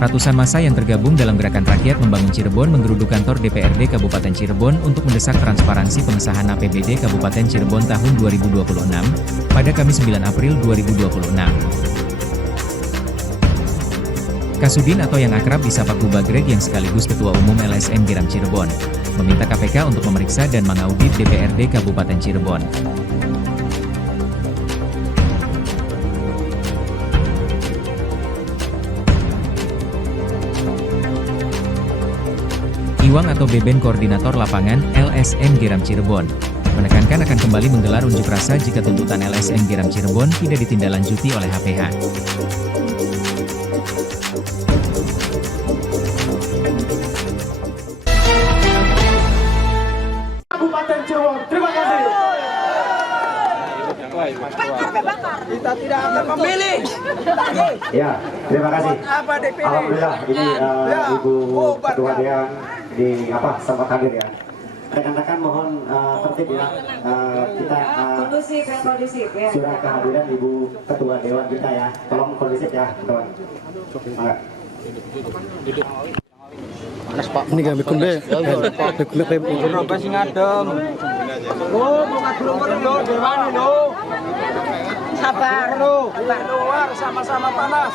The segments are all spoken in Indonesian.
Ratusan massa yang tergabung dalam Gerakan Rakyat Membangun Cirebon menggeruduk kantor DPRD Kabupaten Cirebon untuk mendesak transparansi pengesahan APBD Kabupaten Cirebon tahun 2026 pada Kamis 9 April 2026. Kasudin atau yang akrab disapa Kuba Greg yang sekaligus Ketua Umum LSM Giram Cirebon, meminta KPK untuk memeriksa dan mengaudit DPRD Kabupaten Cirebon. Iwang atau Beben Koordinator Lapangan LSM Giram Cirebon menekankan akan kembali menggelar unjuk rasa jika tuntutan LSM Giram Cirebon tidak ditindaklanjuti oleh HPH. Kabupaten Cirebon, terima kasih. Kita tidak akan memilih. Ya, terima kasih. Apa DPD? Alhamdulillah ini Ibu Ketua Dewan di sempat hadir ya. Rekan-rekan mohon tertib ya. Kita kondusif ya. sudah kehadiran Ibu Ketua Dewan kita ya. Tolong kondusif ya, teman. Ini kami kunde, Berapa sih ngadem? Oh, bukan dulu dewan itu. Sabar lo, keluar sama-sama panas.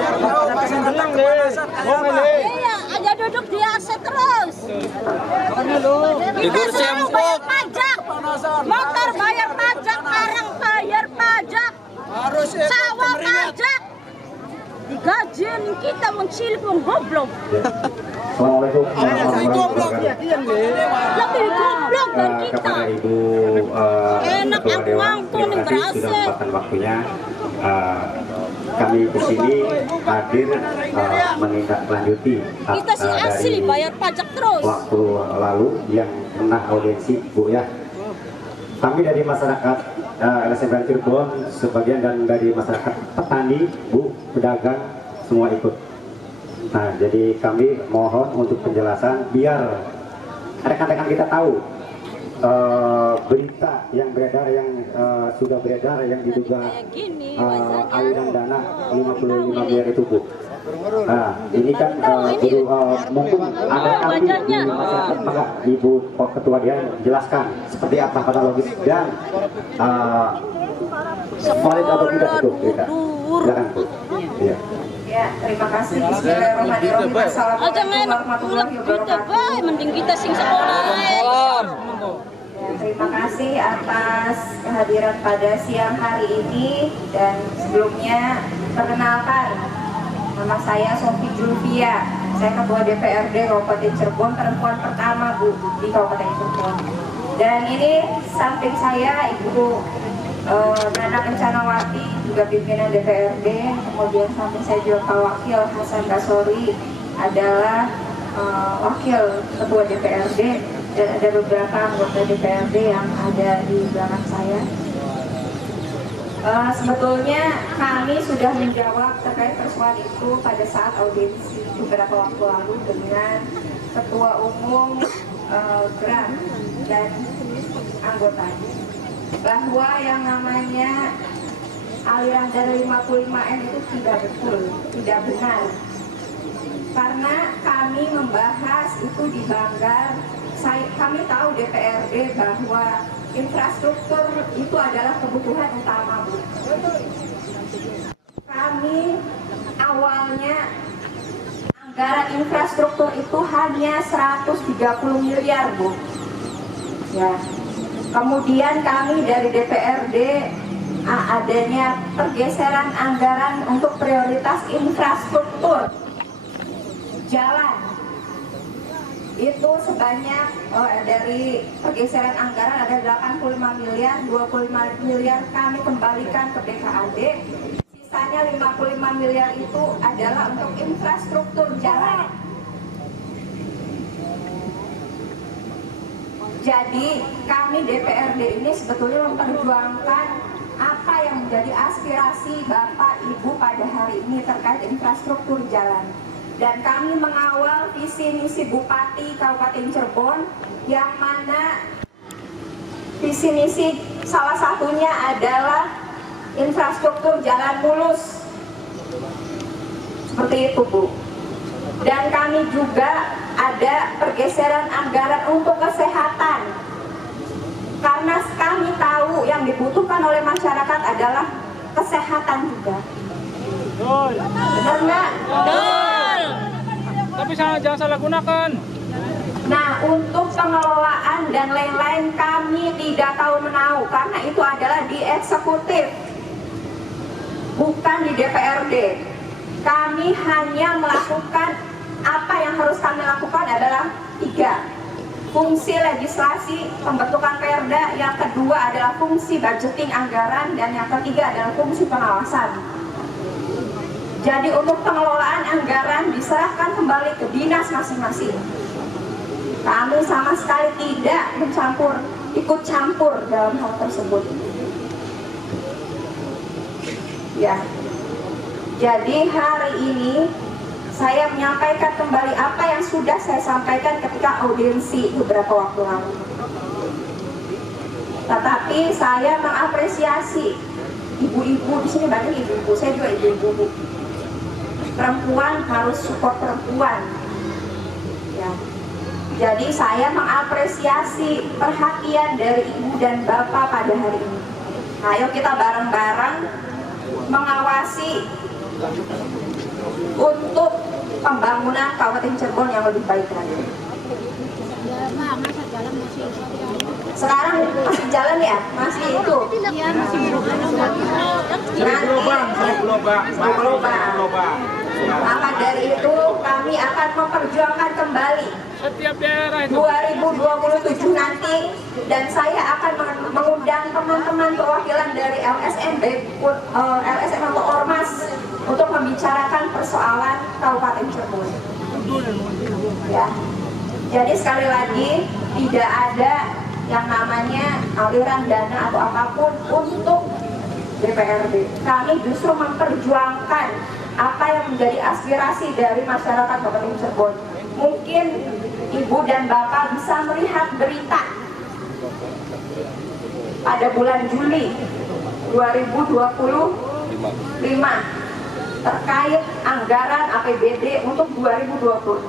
Biar tahu pasang tenang kepanasan kayak Iya, aja duduk di AC terus. Libur sempok. Pajak, motor bayar pajak, barang bayar pajak, Harus sawah pajak. Digajiin kita mencilip goblok. Assalamualaikum Lebih goblok dari kita. kepada Ibu Enak Ketua aku Dewan. ngangkut Terima nih kasih berasa. sudah menyempatkan waktunya. Kami di sini hadir menindaklanjuti Kita sih asli dari bayar pajak terus. waktu lalu yang pernah audiensi Bu ya. Kami dari masyarakat LSM Cirebon sebagian dan dari masyarakat petani Bu, pedagang semua ikut. Nah, jadi kami mohon untuk penjelasan biar rekan-rekan kita tahu berita yang beredar sudah beredar yang diduga aliran dana 55 miliar itu Bu. Nah, ini kan mungkin ada kami di masyarakat, maka Ibu Ketua dia jelaskan seperti apa kronologis dan valid atau tidak itu berita. Silakan Bu. Iya. Ya, terima kasih. Bismillahirrahmanirrahim. Assalamualaikum warahmatullahi wabarakatuh. Mending kita sing sekolah. Ya, terima kasih atas kehadiran pada siang hari ini dan sebelumnya perkenalkan nama saya Sofi Julvia. Saya Ketua DPRD Kabupaten Cirebon, perempuan pertama Bu di Kabupaten Cirebon. Dan ini samping saya Ibu Nana Kencanawati, juga pimpinan DPRD. Kemudian samping saya juga Pak Wakil Hasan Basori adalah Wakil Ketua DPRD. Dan ada beberapa anggota DPRD yang ada di belakang saya. Sebetulnya kami sudah menjawab terkait persoalan itu pada saat audiensi beberapa waktu lalu dengan Ketua Umum GRAM dan anggotanya, bahwa yang namanya aliran dana 55M itu tidak betul, tidak benar. Karena kami membahas itu di Banggar, kami tahu DPRD bahwa infrastruktur itu adalah kebutuhan utama Bu. Kami awalnya anggaran infrastruktur itu hanya 130 miliar Bu. Ya. Kemudian kami dari DPRD adanya pergeseran anggaran untuk prioritas infrastruktur jalan. Itu sebanyak dari pergeseran anggaran ada 85 miliar, 25 miliar kami kembalikan ke BKAD. Sisanya 55 miliar itu adalah untuk infrastruktur jalan. Jadi kami DPRD ini sebetulnya memperjuangkan apa yang menjadi aspirasi Bapak Ibu pada hari ini terkait infrastruktur jalan. Dan kami mengawal visi misi Bupati Kabupaten Cirebon, yang mana visi misi salah satunya adalah infrastruktur jalan mulus. Seperti Seperti itu, Bu. Dan kami juga ada pergeseran anggaran untuk kesehatan. Karena kami tahu yang dibutuhkan oleh masyarakat adalah kesehatan juga. Benar nggak? Betul. Tapi jangan salah gunakan. Nah, untuk pengelolaan dan lain-lain kami tidak tahu menahu karena itu adalah di eksekutif, bukan di DPRD. Kami hanya melakukan apa yang harus kami lakukan adalah 3. Fungsi legislasi, pembentukan perda, yang kedua adalah fungsi budgeting anggaran, dan yang ketiga adalah fungsi pengawasan. Jadi untuk pengelolaan anggaran diserahkan kembali ke dinas masing-masing. Kami sama sekali tidak ikut campur dalam hal tersebut. Ya. Jadi hari ini saya menyampaikan kembali apa yang sudah saya sampaikan ketika audiensi beberapa waktu lalu. Tetapi saya mengapresiasi ibu-ibu di sini, banyak ibu-ibu, saya juga ibu-ibu. Perempuan harus support perempuan. Ya. Jadi saya mengapresiasi perhatian dari ibu dan bapak pada hari ini. Ayo kita bareng-bareng mengawasi untuk pembangunan Kabupaten Cirebon yang lebih baik lagi. Sekarang masih jalan ya? Masih itu? Iya, masih berlobang. Maka dari itu kami akan memperjuangkan kembali Setiap daerah itu 2027 nanti, dan saya akan mengundang teman-teman perwakilan dari LSM atau Ormas untuk membicarakan persoalan Kabupaten Cirebon. Ya. Jadi sekali lagi tidak ada yang namanya aliran dana atau apapun untuk DPRD. Kami justru memperjuangkan apa yang menjadi aspirasi dari masyarakat Kabupaten Cirebon. Mungkin Ibu dan Bapak bisa melihat berita pada bulan Juli 2025 terkait anggaran APBD untuk 2026.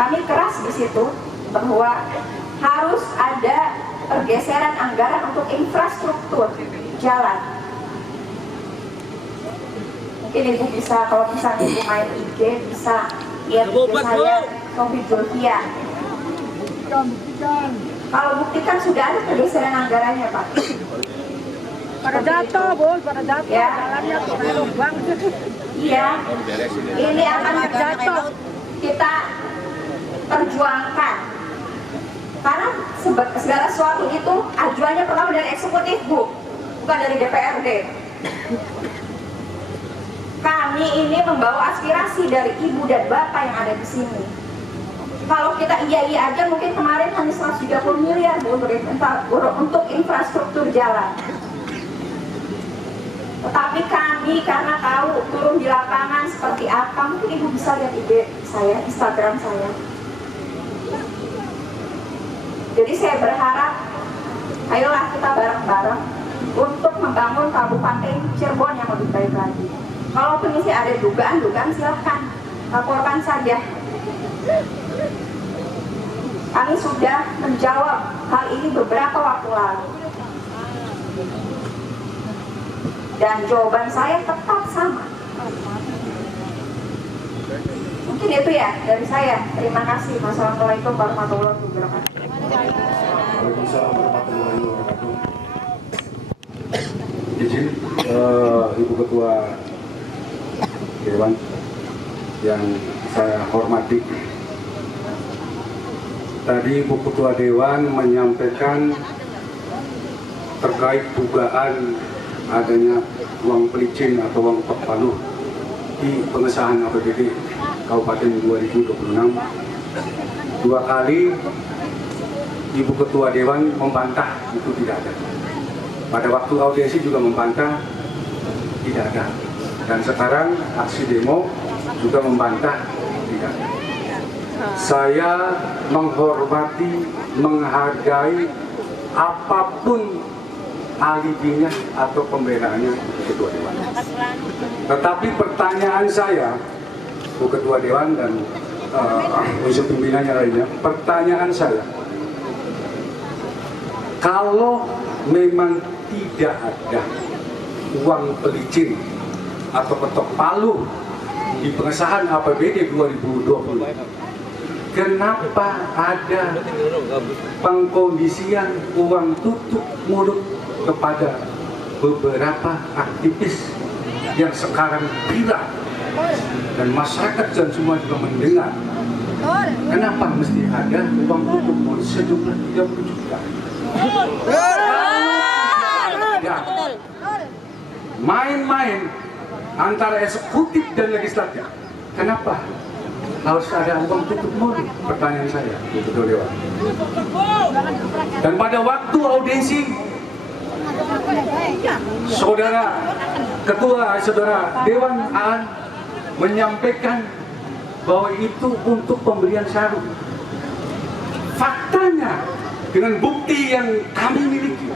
Kami keras di situ bahwa harus ada pergeseran anggaran untuk infrastruktur jalan. Mungkin Ibu bisa, kalau misalnya Ibu main IG, bisa lihat IG saya, Sofi Julfia. Kalau buktikan sudah ada pergeseran anggarannya, Pak. Pada jatuh, Bos, pada jatuh. Ya. Jalannya pada lubang. Iya. Ini akan jatuh. Kita perjuangkan. Karena segala sesuatu itu ajuannya pertama dari eksekutif, Bu, bukan dari DPRD. Kami ini membawa aspirasi dari ibu dan bapak yang ada di sini. Kalau kita iya aja, mungkin kemarin hanya 130 miliar, Bu, untuk infrastruktur jalan. Tetapi kami karena tahu turun di lapangan seperti apa, mungkin Ibu bisa lihat IG saya, Instagram saya. Jadi saya berharap, ayolah kita bareng-bareng untuk membangun Kabupaten Cirebon yang lebih baik lagi. Kalau masih ada dugaan silahkan laporkan saja. Kami sudah menjawab hal ini beberapa waktu lalu. Dan jawaban saya tetap sama. Mungkin itu ya dari saya. Terima kasih. Wassalamualaikum warahmatullahi wabarakatuh. Waalaikumsalam warahmatullahi wabarakatuh. Izin Ibu Ketua Dewan yang saya hormati. Tadi Ibu Ketua Dewan menyampaikan terkait dugaan adanya uang pelicin atau uang palu di pengesahan APBD Kabupaten 2026. 2 kali Ibu Ketua Dewan membantah itu tidak ada. Pada waktu audiensi juga membantah tidak ada. Dan sekarang aksi demo juga membantah tidak ada. Saya menghormati, menghargai apapun alibinya atau pembelaannya Ketua Dewan. Tetapi pertanyaan saya, Bu Ketua Dewan dan unsur pimpinannya lainnya, pertanyaan saya, kalau memang tidak ada uang pelicin atau ketok palu di pengesahan APBD 2020, kenapa ada pengkondisian uang tutup mulut kepada beberapa aktivis yang sekarang viral dan masyarakat dan semua juga mendengar? Kenapa mesti ada uang tutup mulut sejumlah 30 juta? Ya, main-main antara eksekutif dan legislatif. Kenapa harus ada uang tutup mulut? Pertanyaan saya, Bu Ketua Dewan. Dan pada waktu audiensi, saudara Dewan Aan menyampaikan bahwa itu untuk pemberian sarung. Faktanya, dengan bukti yang kami miliki,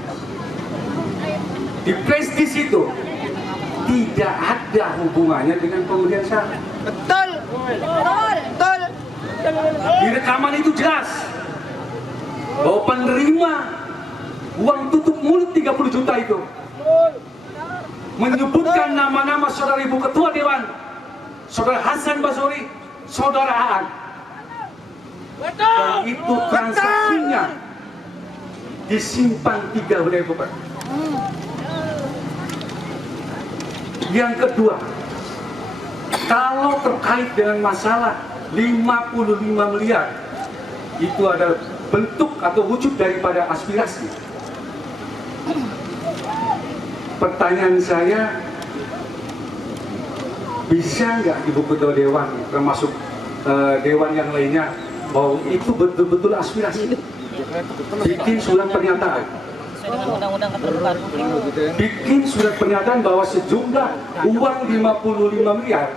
di prestis itu tidak ada hubungannya dengan pemberian sarung. Betul. Di rekaman itu jelas bahwa penerima uang tutup mulut 30 juta itu menyebutkan nama-nama saudara Ibu Ketua Dewan, saudara Hasan Basori, saudara Aan. Dan itu transaksinya disimpan 3 bulan Bapak. Yang kedua, kalau terkait dengan masalah 55 miliar, itu adalah bentuk atau wujud daripada aspirasi. Pertanyaan saya, bisa nggak Ibu Ketua Dewan, termasuk Dewan yang lainnya, bahwa itu betul-betul aspirasi? Bikin surat pernyataan. Bikin surat pernyataan bahwa sejumlah uang 55 miliar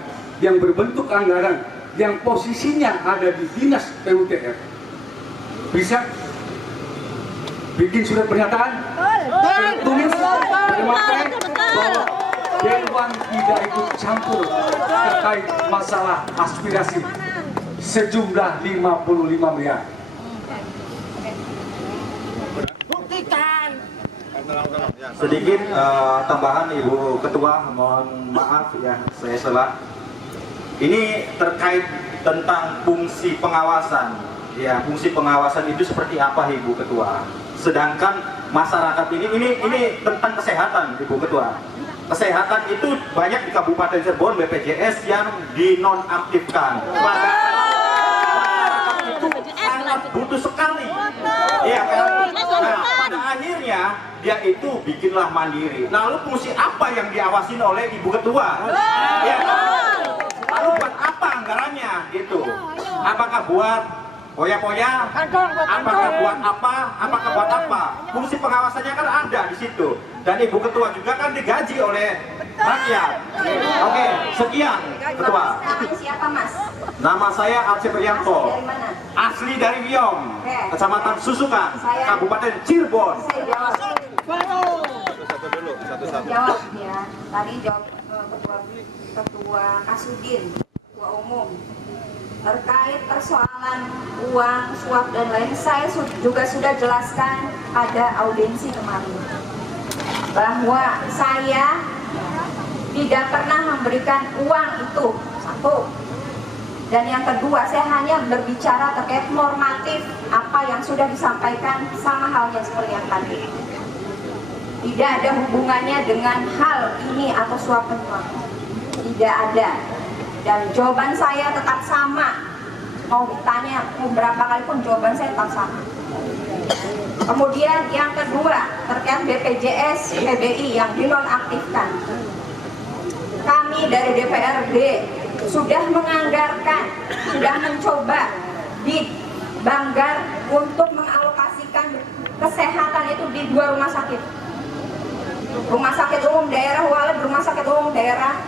yang berbentuk anggaran yang posisinya ada di Dinas PUTR, bisa bikin surat pernyataan tulis memakai bahwa Dewan tidak ikut campur terkait masalah aspirasi sejumlah 55 miliar. Sedikit tambahan Ibu Ketua, mohon maaf ya saya salah. Ini terkait tentang fungsi pengawasan. Ya, fungsi pengawasan itu seperti apa Ibu Ketua? Sedangkan masyarakat ini tentang kesehatan Ibu Ketua. Kesehatan itu banyak di Kabupaten Cirebon BPJS yang dinonaktifkan. Masyarakat itu sangat butuh sekali. Iya kan? Nah, pada akhirnya dia itu bikinlah mandiri. Lalu fungsi apa yang diawasin oleh Ibu Ketua? Ya kan? Lalu buat apa anggarannya gitu? Apakah buat poya-poya? Apakah buat apa? Apakah buat apa? Fungsi pengawasannya kan ada di situ. Dan Ibu Ketua juga kan digaji oleh rakyat. Oke, sekian Ketua. Namanya siapa Mas? Nama saya Arsi Priyanto. Dari mana? Asli dari Wiom, Kecamatan Susukan, Kabupaten Cirebon. Saya jawab. Jawab ya. Tadi jawab Ketua Kasudin, Ketua Umum. Terkait persoalan uang, suap dan lain, saya juga sudah jelaskan pada audiensi kemarin bahwa saya tidak pernah memberikan uang itu, satu. Dan yang kedua, saya hanya berbicara terkait normatif apa yang sudah disampaikan, sama halnya seperti yang tadi. Tidak ada hubungannya dengan hal ini atau suap penyuap. Tidak ada. Dan jawaban saya tetap sama. Mau ditanya beberapa kali pun jawaban saya tetap sama. Kemudian yang kedua, terkait BPJS PBI yang dinonaktifkan. Kami dari DPRD sudah menganggarkan, sudah mencoba di Banggar untuk mengalokasikan kesehatan itu di 2 rumah sakit. Rumah Sakit Umum Daerah Walid, Rumah Sakit Umum Daerah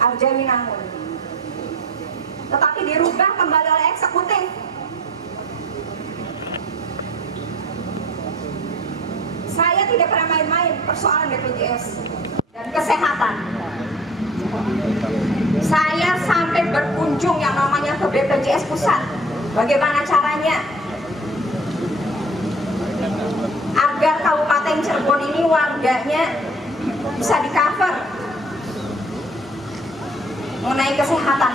Al-Jaminangun. Tetapi dirubah kembali oleh eksekutif. Saya tidak pernah main-main persoalan BPJS dan kesehatan. Saya sampai berkunjung yang namanya ke BPJS pusat. Bagaimana caranya agar Kabupaten Cirebon ini warganya bisa di-cover mengenai kesehatan.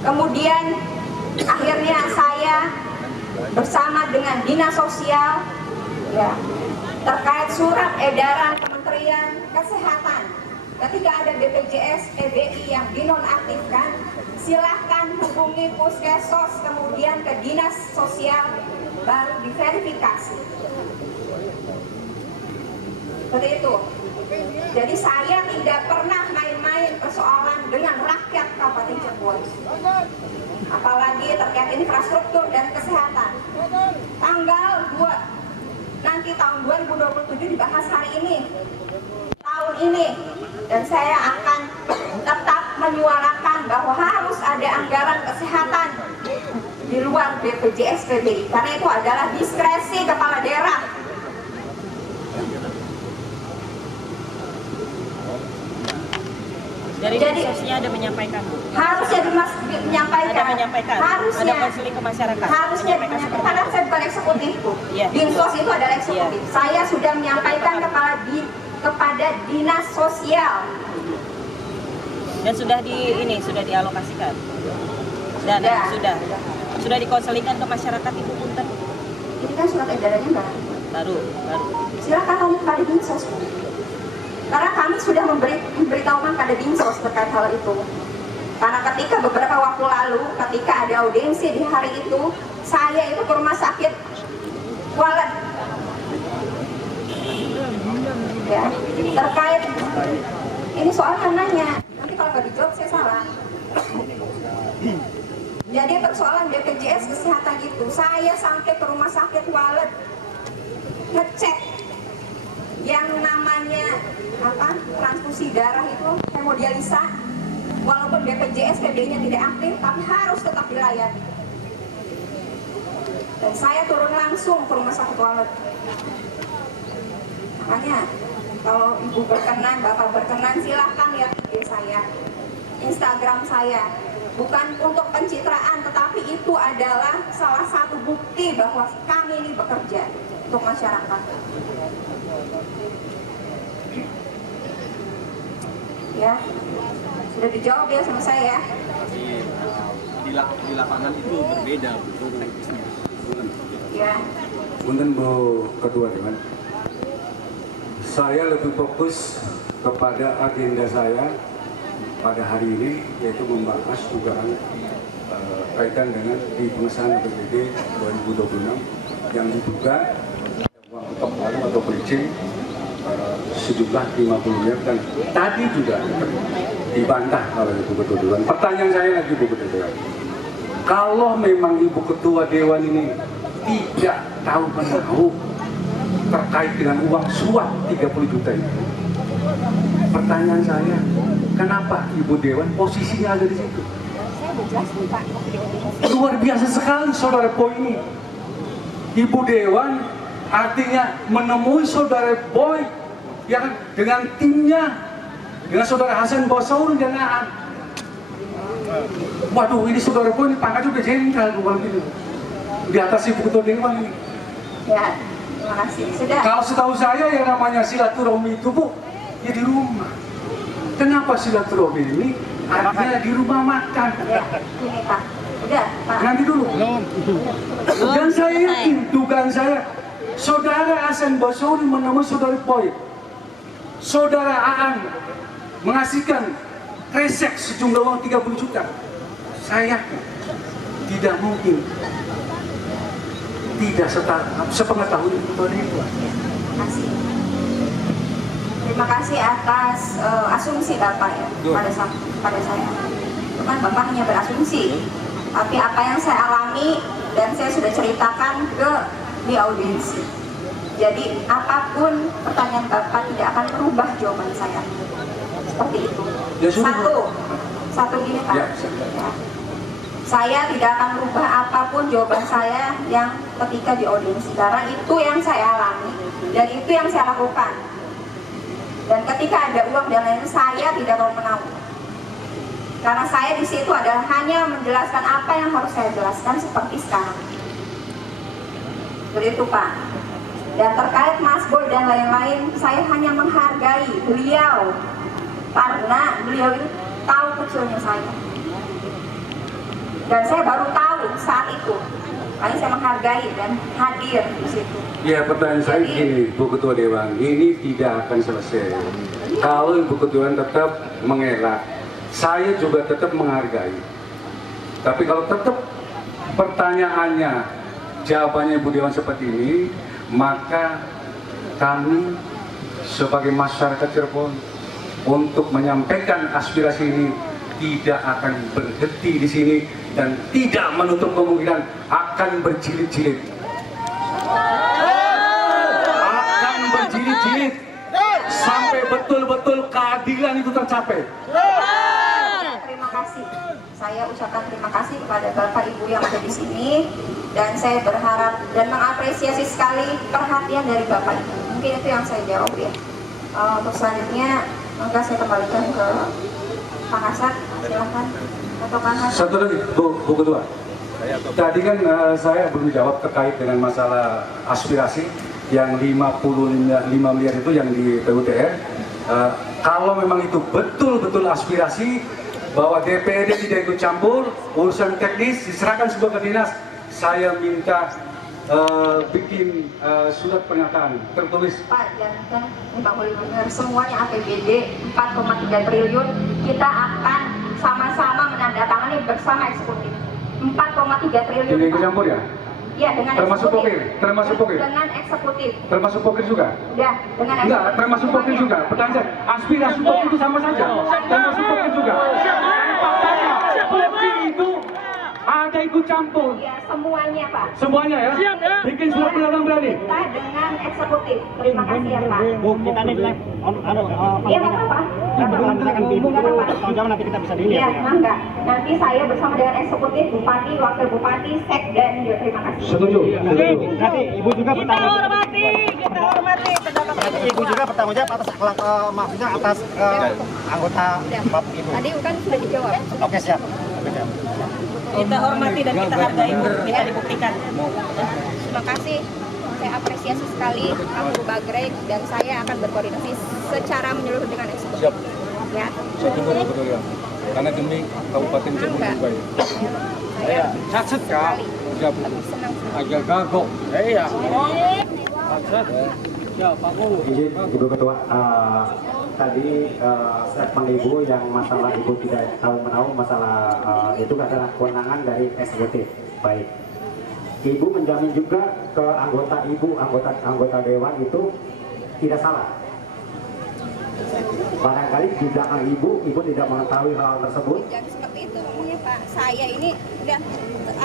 Kemudian akhirnya saya bersama dengan Dinas Sosial ya, terkait surat edaran Kementerian Kesehatan ketika ada BPJS PBI yang dinonaktifkan, silahkan hubungi Puskesmas kemudian ke Dinas Sosial baru diverifikasi. Seperti itu. Jadi saya tidak pernah main-main persoalan dengan rakyat Kabupaten Cirebon. Apalagi terkait infrastruktur dan kesehatan. Tanggal 2 nanti tahun 2027 dibahas hari ini. Tahun ini, dan saya akan tetap menyuarakan bahwa harus ada anggaran kesehatan di luar BPJS PBI karena itu adalah diskresi kepala daerah. Dari sosial ada menyampaikan, harusnya menyampaikan, ada menyampaikan, harusnya ada konseling ke masyarakat, harusnya menyampaikan, karena saya bukan eksekutif, yeah. Dinsos itu adalah eksekutif. Yeah. Saya sudah menyampaikan kepada Dinas Sosial dan sudah sudah dialokasikan dan sudah dikonselingkan ke masyarakat Ibu Punten. Ini kan surat edarannya baru. Silakan kamu pada Dinsos. Karena kami sudah memberitahukan pada Dinsos terkait hal itu. Karena ketika beberapa waktu lalu, ketika ada audiensi di hari itu, saya itu ke rumah sakit Walet. Ya, terkait ini soal nanya. Nanti kalau nggak dijawab saya salah. Jadi persoalan BPJS kesehatan itu, saya sampai ke rumah sakit Walet ngecek yang namanya transfusi darah itu, hemodialisa, walaupun BPJS PBI-nya tidak aktif, tapi harus tetap dilayani. Dan saya turun langsung ke rumah sakit Walet. Makanya kalau Ibu berkenan, Bapak berkenan, silahkan lihat IG saya, Instagram saya. Bukan untuk pencitraan, tetapi itu adalah salah satu bukti bahwa kami ini bekerja untuk masyarakat. Ya, sudah dijawab ya sama saya. Di lapangan itu berbeda, Bu. Ya. Punten Bu Ketua Dewan. Saya lebih fokus kepada agenda saya pada hari ini, yaitu membahas dugaan kaitan dengan di pengesahan APBD 2026 yang diduga uang ketok palu atau pelicin sejumlah 50 miliar, dan tadi juga dibantah oleh Ibu Ketua Dewan. Pertanyaan saya lagi, Ibu Ketua Dewan, kalau memang Ibu Ketua Dewan ini tidak tahu menahu terkait dengan uang suap 30 juta itu, pertanyaan saya, kenapa Ibu Dewan posisinya ada di situ? Luar biasa sekali Saudara Boy ini. Ibu Dewan artinya menemui Saudara Boy yang dengan timnya, dengan Saudara Hasan Basori dan Aan. Waduh, ini Saudara Boy ini pangkatnya udah jenderal bukan gitu. Di atas Ibu Ketua Dewan ini. Ya, terima kasih. Sudah. Kalau setahu saya yang namanya silaturahmi itu, Bu, ya di rumah. Kenapa silaturahmi ini artinya di rumah makan? Ya, ini Pak. Udah, Pak. Nanti dulu. Dan saya yakin, dugaan saya, Saudara Hasan Basori menemui Saudara Boy, Saudara Aan mengasihkan resek sejumlah uang 30 juta. Saya yakin tidak mungkin tidak sepengetahuan Ketua Dewan. Terima kasih atas asumsi Bapak ya pada saya. Cuman Bapak hanya berasumsi, tapi apa yang saya alami dan saya sudah ceritakan di audiensi. Jadi apapun pertanyaan Bapak tidak akan merubah jawaban saya. Seperti itu. Ya, satu gini Pak. Ya. Saya tidak akan merubah apapun jawaban saya yang ketika di audiensi, karena itu yang saya alami dan itu yang saya lakukan. Dan ketika ada uang dan lain, saya tidak mau menau. Karena saya di situ adalah hanya menjelaskan apa yang harus saya jelaskan seperti sekarang. Begitu Pak. Dan terkait Mas Boy dan lain-lain, saya hanya menghargai beliau karena beliau itu tahu kecilnya saya. Dan saya baru tahu saat itu. Makanya saya menghargai dan hadir di situ. Ya, pertanyaan saya begini, Bu Ketua Dewan, ini tidak akan selesai kalau Ibu Ketua Dewan tetap mengelak. Saya juga tetap menghargai. Tapi kalau tetap pertanyaannya, jawabannya Ibu Dewan seperti ini, maka kami sebagai masyarakat Cirebon untuk menyampaikan aspirasi ini tidak akan berhenti di sini dan tidak menutup kemungkinan akan berjilid-jilid. Akan berjilid-jilid sampai betul-betul keadilan itu tercapai. Terima kasih. Saya ucapkan terima kasih kepada Bapak Ibu yang ada di sini dan saya berharap dan mengapresiasi sekali perhatian dari Bapak Ibu. Mungkin itu yang saya jawab ya. Untuk selanjutnya, maka saya kembalikan ke Pak Hasan, silakan. Atau Pak Hasan. Satu lagi, Bu Ketua. Tadi kan saya belum jawab terkait dengan masalah aspirasi yang 55 miliar itu yang di PUTR. Kalau memang itu betul-betul aspirasi bahwa DPRD tidak ikut campur, urusan teknis diserahkan sebuah ke dinas, saya minta bikin surat pernyataan tertulis. Pak, jangan Pak boleh benar, semuanya APBD 4,3 triliun kita akan sama-sama menandatangani bersama eksekutif 4,3 triliun. Tidak ikut campur ya? Iya, dengan termasuk pokir, termasuk pokir. Dengan eksekutif. Termasuk pokir juga? Ya, dengan eksekutif. Enggak, termasuk pokir juga. Pertanyaan saya, aspirasi pokir itu sama saja. Termasuk pokir juga. Faktanya, pokir itu ada ikut campur. Ya, semuanya Pak. Semuanya ya? Siap ya. Bikin surat pernyataan berani. Kita dengan eksekutif. Terima kasih ya Pak. Bu, kita nih Iya, nggak apa-apa. kalau misalkan di Nggak apa-apa. tahun jawab nanti kita bisa dilihat. Iya, enggak. Nanti saya bersama dengan eksekutif, bupati, wakil bupati, sekda, juga terima kasih. Setuju. Nanti Ibu juga Kita hormati pendapat Nanti Ibu juga bertanggung jawab atas maksudnya atas anggota Bapak Ibu. Tadi kan sudah dijawab. Oke, siap. kita hormati dan kita hargai, kita dibuktikan. Terima kasih. Saya apresiasi sekali Pak Bagrek dan saya akan berkoordinasi secara menyeluruh dengan eksekutif. Siap. Ya. Saya tunggu betul ya. Karena demi Kabupaten Cirebon Enggak. juga ya. Saya Cacat kak. Siap. lebih senang. Agak gagok. Iya. Izin Ibu Ketua, tadi statement Ibu yang masalah Ibu tidak tahu menahu masalah itu adalah kewenangan dari eksekutif. Baik. Ibu menjamin juga ke anggota Ibu, anggota dewan itu tidak salah. Barangkali di belakang Ibu tidak mengetahui hal tersebut. Jangan seperti itu ngomongnya Pak. Saya ini udah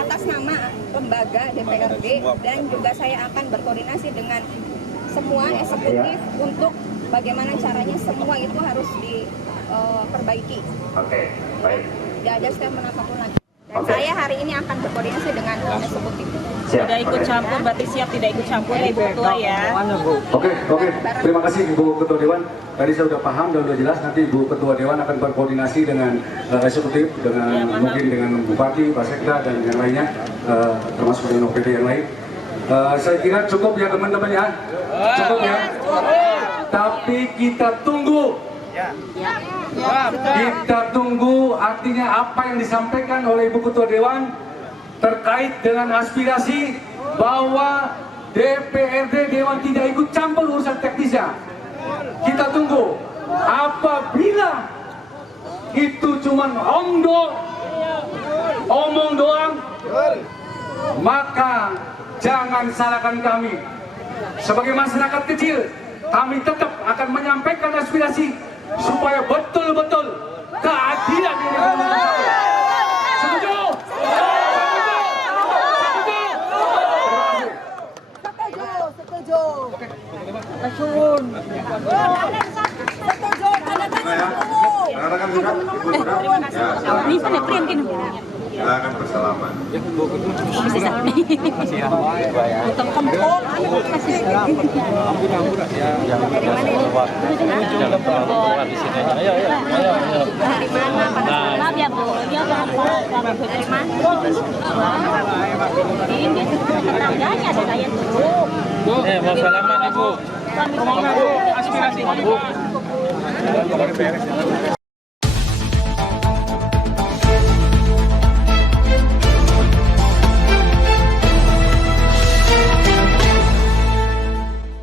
atas nama lembaga DPRD dan juga saya akan berkoordinasi dengan semua eksekutif untuk bagaimana caranya semua itu harus diperbaiki. Oke, baik. Tidak ada statement apapun lagi. Dan Oke. saya hari ini akan berkoordinasi dengan eksekutif. Siap. Tidak ikut Oke. campur, berarti siap tidak ikut campur ya Ibu Ketua ya. Oke. Terima kasih Ibu Ketua Dewan. Tadi saya sudah paham dan sudah jelas. Nanti Ibu Ketua Dewan akan berkoordinasi dengan eksekutif, dengan mungkin dengan Bupati, Pak Sekda dan yang lainnya, termasuk dengan OPD yang lain. Saya kira cukup ya teman-teman ya. Cukup ya. Tapi kita tunggu. Kita tunggu artinya apa yang disampaikan oleh Ibu Ketua Dewan terkait dengan aspirasi bahwa DPRD Dewan tidak ikut campur urusan teknisnya. Kita tunggu. Apabila itu cuma omong doang, maka jangan salahkan kami. Sebagai masyarakat kecil, kami tetap akan menyampaikan aspirasi supaya betul-betul keadilan ini tercapai. Setuju? Terima kasih. Silakan bersalaman. Utang kempot. Maaf ya, Bu. Dia dari mana? Ini tetangganya ada saya tuh. Mau salaman Ibu. Suami saya Aspirasi Ibu.